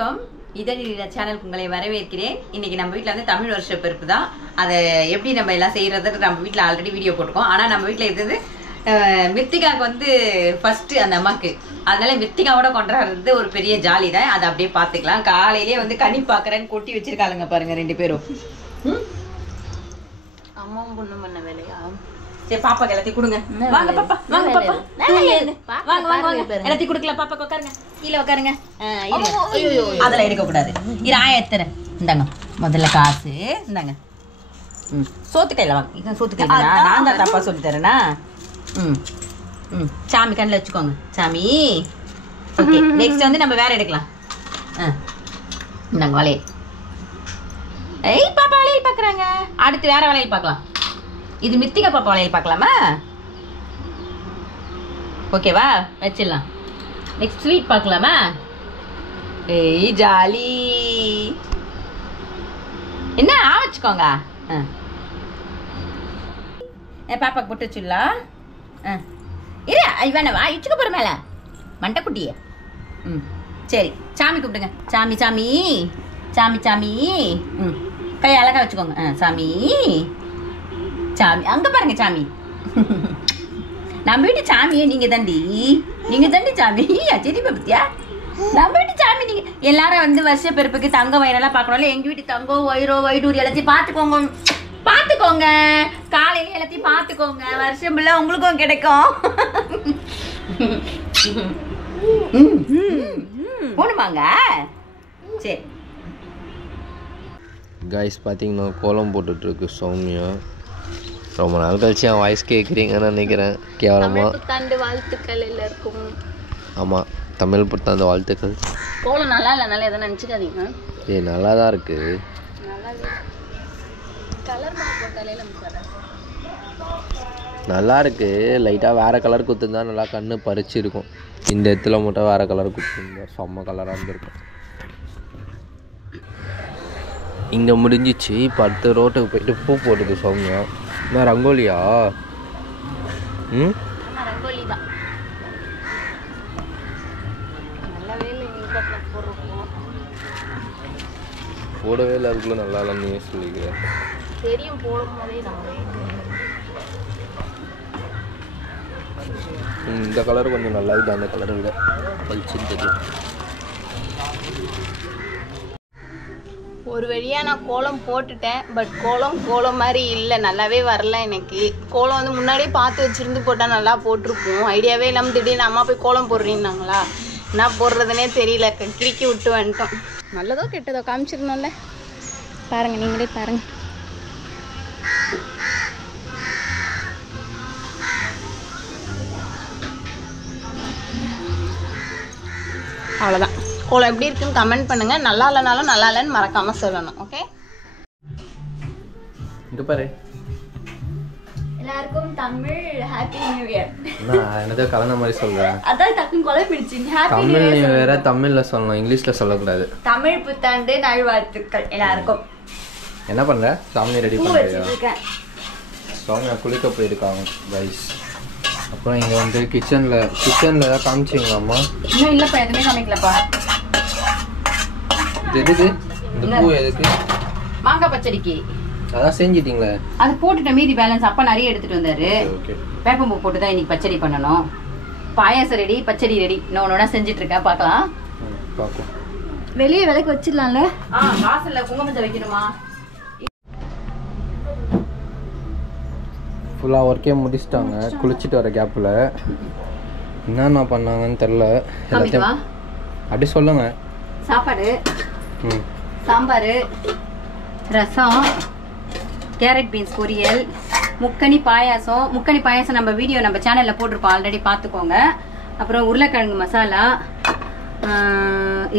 வணக்கம். இதழில சேனலுக்கு உங்களை வரவேற்கிறேன். இன்னைக்கு நம்ம வீட்டில் வந்து தமிழ் வருஷ பிறப்பு தான். அதை எப்படி நம்ம எல்லாம் செய்யறதுக்கு நம்ம வீட்டில் ஆல்ரெடி வீடியோ போட்டுக்கோம். ஆனால் நம்ம வீட்டில் இருந்தது மித்திகாவுக்கு வந்து ஃபர்ஸ்ட் அந்த அம்மாக்கு, அதனால மித்திகாவோட கொண்டாடுறது ஒரு பெரிய ஜாலி தான். அதை அப்படியே பார்த்துக்கலாம். காலையிலேயே வந்து கனி பார்க்குறேன்னு கொட்டி வச்சிருக்காளுங்க பாருங்க ரெண்டு பேரும். அம்மாவும் பொண்ணும் பண்ண வேலையா? சரி, பாப்பாக்கு எல்லாத்தையும் கொடுங்க. வாங்க பாப்பா, வாங்க பாப்பா, வாங்க வாங்க வாங்க, எல்லாத்தையும் கொடுக்கல. பாப்பாக்கு உட்காருங்க, கீழே உட்காருங்க. அதெல்லாம் எடுக்க கூடாது. இது ஆயத்தர இந்தாங்க. முதல்ல காசு இந்தாங்க. சோத்து கையில வாங்க. இதான் சோத்து கையில நான் தான் தப்பா சொல்லி தரேனா? சாமி கண்ணில் வச்சுக்கோங்க. சாமி. ஓகே, நெக்ஸ்ட் வந்து நம்ம வேற எடுக்கலாம். இந்தாங்க வளையல். ஏய் பாப்பா வளையல் பார்க்குறாங்க. அடுத்து வேற வளையல் பார்க்கலாம். இது மித்திகா பாப்பா வளையல் பார்க்கலாமா? ஓகேவா, வச்சிடலாம். நெக்ஸ்ட் ஸ்வீட் பார்க்கலாமா? ஏய் ஜாலி. என்ன வச்சுக்கோங்க. பாப்பாக்கு போட்டு வச்சுடலாம். இரு வேணவா இச்சுக்க போற மேல மண்டக்குட்டிய. சரி, சாமி கூப்பிடுங்க. சாமி சாமி சாமி சாமி. கை அழகா வச்சுக்கோங்க. சாமி சாமி. அங்க பாருங்க சாமி. நம்ம வீட்டு சாமியே நீங்க தாண்டி, நீங்க தாண்டி சாமி. சரி பத்தியா, நம்ம வீட்டு சாமி நீங்க. எல்லாரும் வந்து வருஷ பிறப்புக்கு தங்க வயிறெல்லாம் பார்க்கணும்ல. எங்க வீட்டு தங்கம் வயிறோ வைடூர் எல்லாத்தையும் பார்த்துக்கோங்க, பார்த்துக்கோங்க. காலையில எல்லாத்தையும் பார்த்துக்கோங்க. வருஷம் ஃபுல்லா உங்களுக்கும் கிடைக்கும். போணுமாங்க? சரி கைஸ், பார்த்தீங்கன்னா கோலம் போட்டுட்ருக்கு சௌமியா. ரொம்ப நாள் கழிச்சு என் வாய்ஸ் கேட்குறீங்கன்னு நினைக்கிறேன். கேவலமாக புத்தாண்டு வாழ்த்துக்கள் எல்லாருக்கும். ஆமாம், தமிழ் புத்தாண்டு வாழ்த்துக்கள். கோலம் நல்லா இல்லை, நல்லா எதை நினச்சிக்காதீங்க. நல்லா தான் இருக்குது. நல்லா இருக்குது. லைட்டாக வேறு கலர் குத்துருந்தா நல்லா கண்ணு பறிச்சிருக்கும். இந்த இடத்துல மட்டும் வேறு கலர் குத்துருந்தா செம்ம கலராக இருந்திருக்கும். இங்கே முடிஞ்சிச்சு. இப்போ அடுத்த ரோட்டுக்கு போயிட்டு பூ போடுது சௌமியா. என்ன ரங்கோலியா? ரங்கோலி தான். போடவே இல்லை, அதுக்குள்ள நல்லா இல்லை நீ சொல்லிக்கிறேன். தெரியும், போடும் போதே இந்த கலர் கொஞ்சம் நல்லா இருக்குது, அந்த கலரை விட பளிச்சுன்னு. ஒரு வழியாக நான் கோலம் போட்டுட்டேன். பட் கோலம் மாதிரி இல்லை, நல்லாவே வரல எனக்கு. கோலம் வந்து முன்னாடியே பார்த்து வச்சுருந்து போட்டால் நல்லா போட்டிருப்போம். ஐடியாவே இல்லாமல் திடீர்னு அம்மா போய் கோலம் போடுறீங்கன்னாங்களா, என்ன போடுறதுனே தெரியல. கிறுக்கி விட்டு வந்துட்டோம். நல்லதோ கெட்டதோ காமிச்சிடணும்ல. பாருங்கள், நீங்களே பாருங்கள். அவ்வளோதான். கோலம் எப்படி இருக்குன்னு கமெண்ட் பண்ணுங்க. நல்லா இல்லைனாலும் நல்லா இல்லைன்னு மறக்காம சொல்லணும். ஓகே, இங்க பாரு. எல்லாருக்கும் தமிழ் ஹாப்பி நியூ இயர். நான் என்னதோ கலந்த மாதிரி சொல்றேன். அதான் டக்குன்னு குழம்பிடுச்சு. தமிழ் நியூ இயரை தமிழ்ல சொல்லணும், இங்கிலீஷ்ல சொல்லக்கூடாது. தமிழ் புத்தாண்டு நல்வாழ்த்துக்கள் எல்லாருக்கும். என்ன பண்ற? சாமி ரெடி பண்றியா? சாமி குளிக்க போயிருக்காங்க கைஸ். அப்புறம் இங்க வந்து கிச்சன்ல ஏதாவது காமிச்சிங்களாம்மா? இன்னும் இல்லப்பா, எதுவுமே காமிக்கலப்பா. எதுக்கு இந்த பூ? எதுக்கு? மாங்காய் பச்சடிக்கு. அதான் செஞ்சிட்டீங்களே. அது போட்டுட்ட மீதி பேலன்ஸ். அப்பா நிறைய எடுத்துட்டு வந்தாரு. வேப்பம்பூ போட்டு தான் இன்னைக்கு பச்சடி பண்ணணும். பாயாசம் ரெடி, பச்சடி ரெடி. இன்னொன்னா செஞ்சுட்டு இருக்கேன், பார்க்கலாம். பார்க்கலாம். வெளியே விளக்கு வச்சிடலாம்ல. வாசல்ல குங்குமத்தை வைக்கணுமா? ஃபுல்லாக ஒர்க்கே முடிச்சிட்டாங்க. குளிச்சுட்டு வர கேப்பில் என்னென்ன பண்ணாங்கன்னு தெரில. எல்லாத்தையும் அப்படி சொல்லுங்க. சாப்பாடு, சாம்பார், ரசம், கேரட் பீன்ஸ் பொரியல், முக்கனி பாயாசம். முக்கனி பாயாசம் நம்ம வீடியோ நம்ம சேனலில் போட்டிருப்போம், ஆல்ரெடி பார்த்துக்கோங்க. அப்புறம் உருளைக்கிழங்கு மசாலா.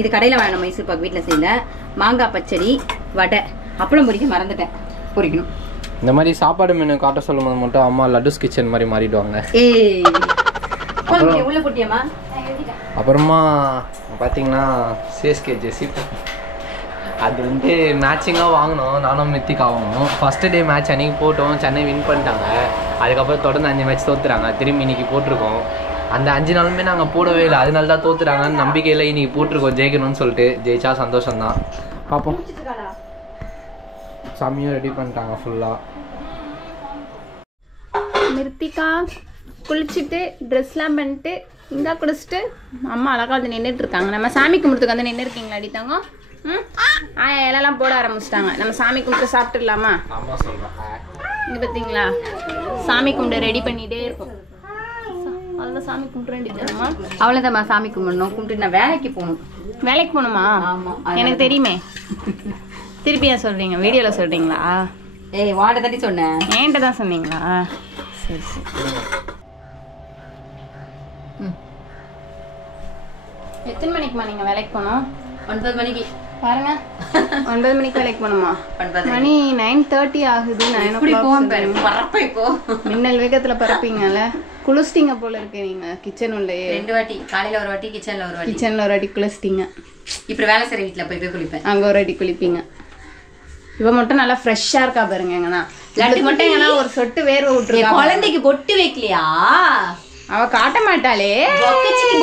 இது கடையில் வாங்கின மைசூர் பாக்கு, வீட்டில் செய்யல. மாங்காய் பச்சடி, வடை, அப்பளம் பொரிக்க மறந்துட்டேன், பொரிக்கணும். இந்த மாதிரி சாப்பாடு மெனு காட்ட சொல்லும் போது மட்டும் அம்மா லட்டுஸ் கிச்சன் மாதிரி மாறிடுவாங்க. உள்ள போட்டியம்மா. அப்புறமா பார்த்தீங்கன்னா சிஎஸ்கே ஜெர்சி அது வந்து மேட்சிங்காக வாங்கினோம். நானும் மித்திக்காவும் ஃபஸ்ட்டு டே மேட்ச் அன்றைக்கி போட்டோம். சென்னை வின் பண்ணிட்டாங்க. அதுக்கப்புறம் தொடர்ந்து 5 மேட்ச் தோற்றுறாங்க. திரும்பி இன்றைக்கி போட்டிருக்கோம். அந்த 5 நாளுமே நாங்கள் போடவே இல்லை, அதனால தான் தோத்துறாங்கன்னு நம்பிக்கையில் இன்னைக்கு போட்டிருக்கோம் ஜெயிக்கணும்னு சொல்லிட்டு. ஜெயிச்சா சந்தோஷம்தான். பார்ப்போம். சாமியும் ரெடி பண்ணிட்டாங்க ஃபுல்லாக. மிருத்திகா குளிச்சுட்டு ட்ரெஸ்லாம் பண்ணிட்டு இங்கே குளிச்சுட்டு அம்மா அழகா வந்து நின்றுட்டு இருக்காங்க. நம்ம சாமி கும்பிடுறதுக்கு வந்து நின்று இருக்கீங்களா அடித்தாங்க? ஆயா இலெல்லாம் போட ஆரம்பிச்சிட்டாங்க. நம்ம சாமி கும்பிட்டு சாப்பிட்டுடலாமா? இங்கே பார்த்தீங்களா சாமி கும்பிட ரெடி பண்ணிகிட்டே இருக்கும். அதில் சாமி கும்பிட்டு வேண்டியதுமா? அவ்வளோதாம்மா, சாமி கும்பிடணும். கும்பிட்டு நான் வேலைக்கு போகணும். வேலைக்கு போகணுமா? எனக்கு தெரியுமே. திருப்பியா சொல்கிறீங்க? வீடியோவில் சொல்கிறீங்களா? ஏய் வாட தட்டி சொன்னேன். என்கிட்ட தான் சொன்னீங்களா? சரி சரி. எத்தனை மணிக்குமா நீங்கள் வேலைக்கு போகணும்? 9 மணிக்கு. பாருங்க 9 மணிக்கு வேலைக்கு போகணுமா? மணி 9:30 ஆகுது. 9 o'clock. மின்னல் வேகத்தில் பறப்பீங்கல்ல. குளிச்சிட்டிங்க போல இருக்கு நீங்கள் கிச்சன் உள்ளே. 2 வாட்டி, காலையில் ஒரு வாட்டி, கிச்சனில் ஒரு வாட்டி. கிச்சனில் ஒரு வாட்டி குளிச்சிட்டிங்க. இப்போ வேலை செய்கிற வீட்டில் போய் குளிப்பேன். அங்கே ஒரு வாட்டி குளிப்பீங்க. இவ மட்டும் நல்லா ஃப்ரெஷ்ஷாக இருக்கா பாருங்க. எங்கன்னா லட்டு மட்டும் எங்கன்னா ஒரு சொட்டு வேர்வை விட்டுருக்கா. குழந்தைக்கு பொட்டு வைக்கலையா? அவ காட்ட மாட்டாளே.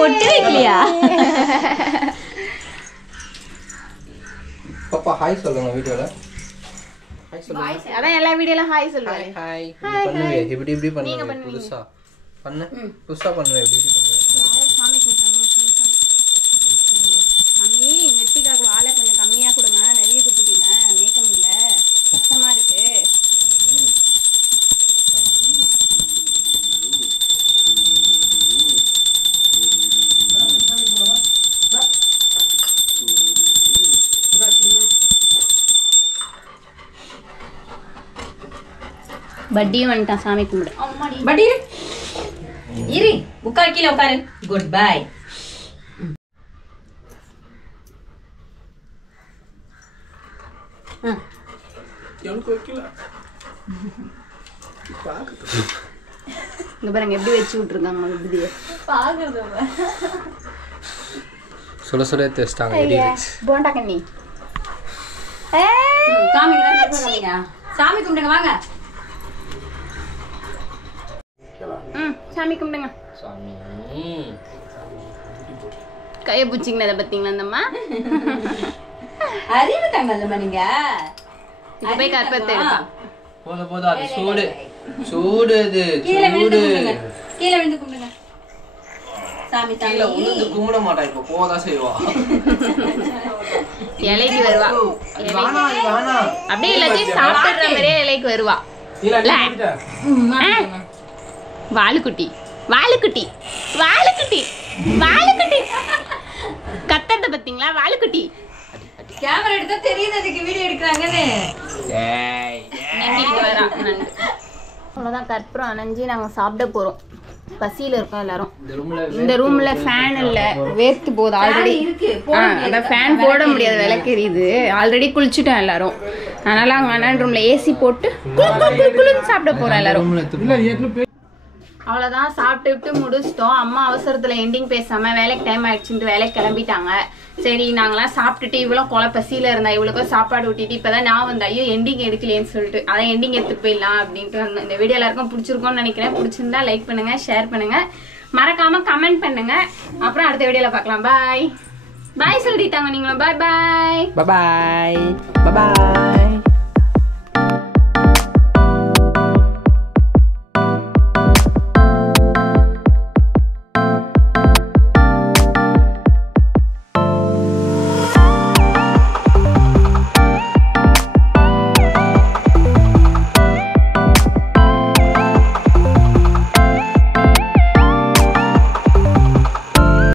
பொட்டு வைக்கலையா? பாப்பா ஹாய் சொல்லுங்க வீடியோவில். ஹாய் சொல்லுங்க. அதான் எல்லா வீடியோல ஹாய் சொல்லுவாங்க. ஹாய் பண்ணுவே. இப்படி பண்ணுவீங்க. புதுசா பண்ணு. புதுசா பண்ணுவே. இப்படி பண்ணுவே. சாமி கும்பிட்டாங்க. சாமி நெத்திக்காக்கு வாழை கொஞ்சம் கம்மியாக கொடுங்க. நிறைய கொடுத்துட்டீங்க. மேய்க்க முடியல, கஷ்டமா இருக்கு. பட்டியும் வந்துட்டான் சாமி கும்பிடு. பட் இரு இரு, உட்காரு, கீழே உட்காரு. Good bye. இங்க பாருங்க எப்படி வச்சு விட்டுருக்காங்க விபூதியை. சுட சுட தேஸ்டாங்க. போண்டா கண்ணி. சாமி கும்பிடுங்க வாங்க. சாமி கும்பிடுங்க. கையை பிடிச்சிங்கன்னா பார்த்தீங்களா அந்தம்மா? அறிவு தாங்கல்லம்மா நீங்க. இப்போ போய் கற்பத்தை எடுப்பா. போதும் அது சூடு சூடு. இது கீழே விழுந்து சூடு. கும்பிடுங்க. கீழே விழுந்து கும்பிடுங்க. சாமி கீழே விழுந்து கும்பிட மாட்டா. இப்போ போதா செய்வா. இலைக்கு வருவா. அப்படியே எல்லாத்தையும் சாப்பிடுற மாதிரியே இலைக்கு வருவா. வாளுக்குட்டி வாளுக்குட்டி வாளுக்குட்டி வாளுக்குட்டி கத்தத்தை பார்த்தீங்களா? வாளுக்குட்டி கேமரா எடுத்தா தெரியுது அதுக்கு வீடியோ எடுக்கிறாங்கன்னு. அவ்வளோதான். கற்பூரம் அணைஞ்சி நாங்கள் சாப்பிட போகிறோம். பசியில் இருக்கோம் எல்லாரும். இந்த ரூம்ல ஃபேன் இல்லை, வேர்த்து போகுது ஆல்ரெடி. அதான் ஃபேன் போட முடியாது, விளக்கெரியுது. ஆல்ரெடி குளிச்சுட்டோம் எல்லாரும். அதனால அங்கே அண்ணன் ரூம்ல ஏசி போட்டு குளிச்சு சாப்பிட போகிறோம் எல்லாரும். அவ்வளோதான். சாப்பிட்டு முடிச்சிட்டோம். அம்மா அவசரத்தில் எண்டிங் பேசாமல் வேலைக்கு டைம் ஆயிடுச்சுட்டு வேலைக்கு கிளம்பிட்டாங்க. சரி நாங்களாம் சாப்பிட்டுட்டு இவ்வளோ கொலை பசியில் இருந்தா இவ்வளோக்கும் சாப்பாடு ஊட்டிட்டு இப்போ தான் நான் வந்து ஐயோ எண்டிங் எடுக்கலேன்னு சொல்லிட்டு அதான் எண்டிங் எடுத்துட்டு போயிடலாம் அப்படின்ட்டு வந்து. இந்த வீடியோ எல்லாருக்கும் பிடிச்சிருக்கோன்னு நினைக்கிறேன். பிடிச்சிருந்தா லைக் பண்ணுங்க, ஷேர் பண்ணுங்க, மறக்காம கமெண்ட் பண்ணுங்க. அப்புறம் அடுத்த வீடியோவில் பார்க்கலாம். பாய் பாய் சொல்லிட்டாங்க நீங்களும். பாய் பாய் பாய் பாய் பாய்.